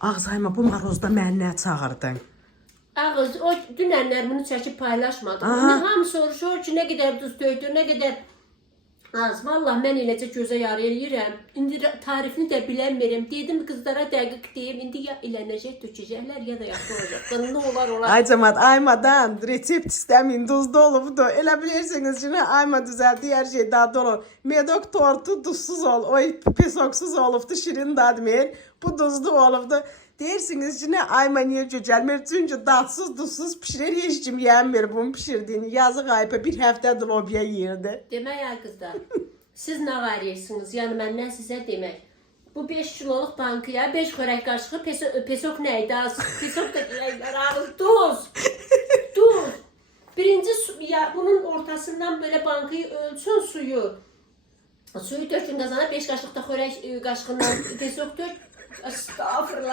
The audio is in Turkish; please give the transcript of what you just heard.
Ağzayma bu marozda məni nə çağırdın? Ağız, o dünənlər bunu çəkib paylaşmadı. Aha. Bunu hamı soruşur ki, nə qədər duz döydü, nə qədər az. Vallah mən eləcə gözə yar eləyirəm. İndi tarifini də bilmirəm. Dedim qızlara dəqiq deyim. İndi ya ilənəcək tökəcəklər, ya da yaxşı olacaq. Nə olar olar. Ay cəmat, aymadan resept istəməyin, duzlu olubdu. Elə bilirsiniz ki, ayma düzəldi, hər şey dadlı olur. Medok tortu duzsuz ol, oy pesoksuz olubdu, şirin dadmayın. Bu duzlu olubdu. Deyirsiniz ki, nə ayma niyə göcəlmir? Çünki dadsız, duzsuz pişirir, heç kim yeyənmir bunun pişirdiyini. Yazıq aypa bir həftədir lobya yeyirdi. Demək ay qızlar, siz nə verirsiniz? Yəni məndən sizə demək. Bu 5 kiloluq bankıya 5 xörək qaşığı peso, pesok idi? Az pesok da duz. Duz. Birinci su, ya bunun ortasından böyle bankayı ölçün suyu. Suyu dökün qazana 5 qaşıq da xörək e, qaşığından pesok dök. Estağfurullah.